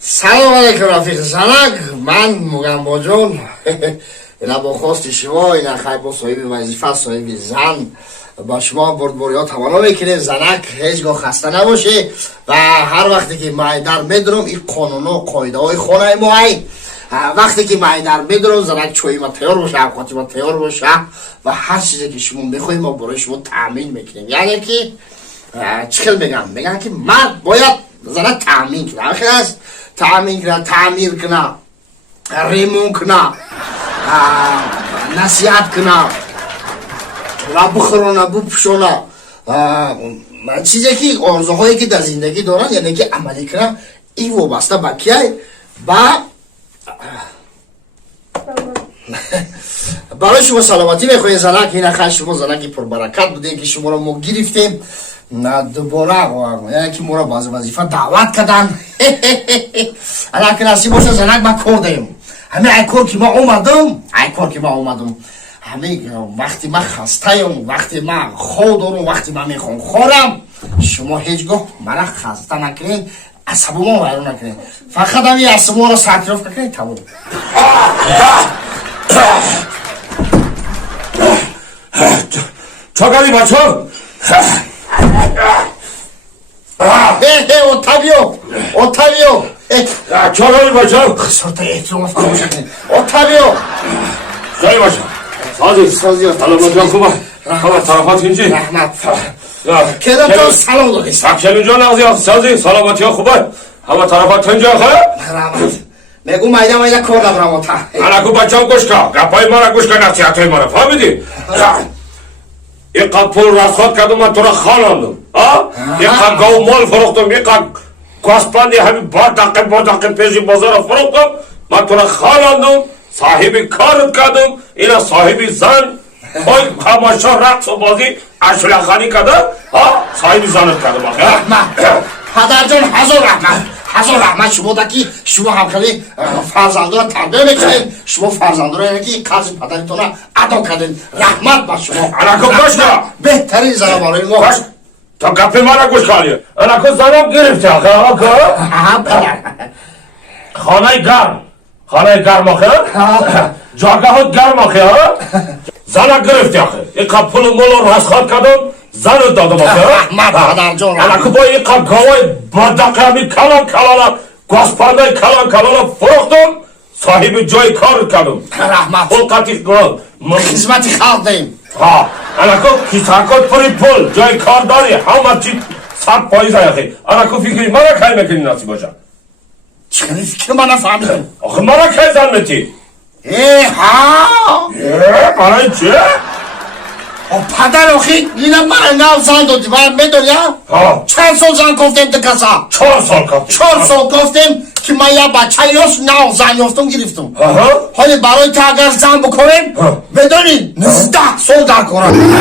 سلام علیکم رفیق زنک. من مگم جون اینا با خواست شما اینا خیلی با صاحب وظیفه صاحب زن با شما بردباری ها تمانا میکنه. زنک هیچگاه خسته نباشه و هر وقتی که در میدرم این قانون و قایده های خانه مای وقتی که در میدرم زنک چوی ما تیار باشه، اوقاتی ما تیار باشه و هر چیزی که شما بخواید ما برای شما تأمین میکنیم. یعنی که چکل میگن که مرد باید زنک تأمین کنه، خیلی است تأمین کنه، تعمیر کنه، ریمون کنه، نصیحت کنه و بخورونه بپوشونه چیزی که آرزوهایی که در زندگی دارن یعنی که عملی کنه. این وابسته به کیه؟ برای شما سلامتی میخواهی زنک. این خیلی شما زنکی پربرکت بوده که شما را ما گرفتیم دوباره یعنی که ما را باز وظیفه دعوت کردن. اگر که نصیب باشه زنک ما کار داریم. همه ای کار که ما اومدم همه وقتی من خسته‌ام، وقتی من خود دارم، وقتی من میخوام خورم، شما هیچگاه مرا خسته نکنین، عصب ما ویران نکنین، فقط همین عصب ما را سرطرف نکنین. تمام. چاکاری بچه اوتاویو چاکاری بچه خسارت احترام فراموش نکنین. اوتاویو چاکاری بچه سازی سلامتی ها خوبه خبر طرفات اینجی رحمت کدام تو سلام داری سکشن جان نغزی سازی سلامتی ها خوبه همه طرفات اینجا خواه رحمت میگو مایده کار ندارم اوتا الکو بچه ها گوش که گپای ما را گوش که نصیحت های ما را فهمیدی یک قد پول رسخات کردم من تو را خالاندم یک قد گاو مال فروختم یک قد گوسپندی همین بار دقیق پیشی بازار فروختم من تو را خالاندم صاحب کارت کردم اینا صاحب زن های تماشا رقص و بازی اشلخانی کردم صاحب زنت کردم رحمت پدر جان حضور رحمت شما دکی شما همخلی فرزنده را تربیه میکنین. شما فرزنده را یعنی که قرض پدرتون را ادا کردین. رحمت بر شما. الکو گوش که بهترین زن برای ما. گوش تا گپ ما را گوش کنی الکو زنم گرفته خانه گرم آخه جاگهات گرم آخه زنم گرفته آخه یک قب پول مول رسخات کردم زن رو دادم آخه رحمت پدر جان الکو با یک قب گاوای بردقه همی کلان گوسپندای کلان فروختم صاحب جای کار کردم رحمت پول قطیف کنم خدمتی خلق دیم. الکو کساکت پوری پول جای کار داری همه چی سب پاییزه آخه الکو فکری من را کهی نکنی ناسی باشه چکنی فکر من نفهمیدم آخه من را کهی زن میتی برای چه؟ پدر آخی اینم من نو زن دادی باید میدونی چند سال زن گفتیم دکسا 4 سال کافتی 4 سال گفتیم که من یه بچه یاست نو زن یافتم گرفتم حالی برای که اگر زن بکنیم بدونین 19 سال در کنم